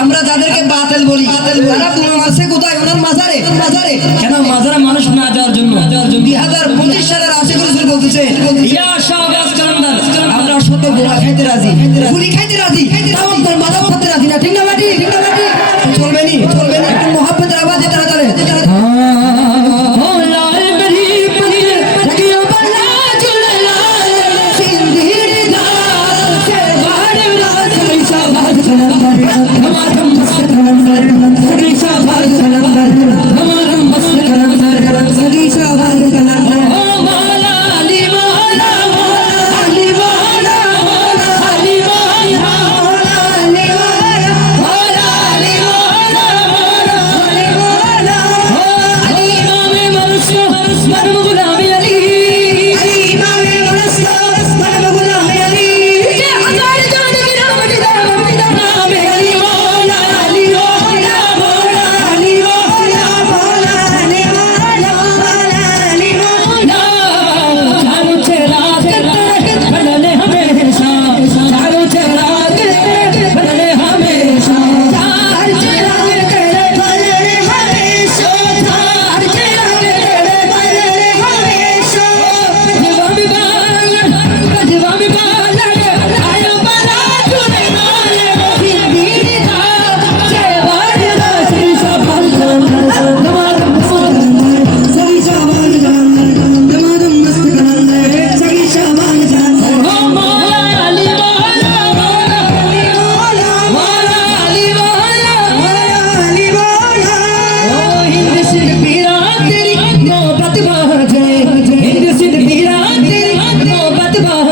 আমরা যাদেরকে বাতিল বলি তারা পুরো মাসে কোথায় ওনার মাজারে কেন মাজারে মানুষ না যাওয়ার জন্য 2025 সালের আশিকুল রাসূল বলতেছে ইয়া শাহবাজ কালান্দার আমরা শত গোলা খাইতে রাজি গুলি খাইতে রাজি তাও আপনার মাজার করতে রাজি না ঠিক না বাটি চলবে নি একটু মোহাব্বতের আওয়াজ দিতে হবে Bye.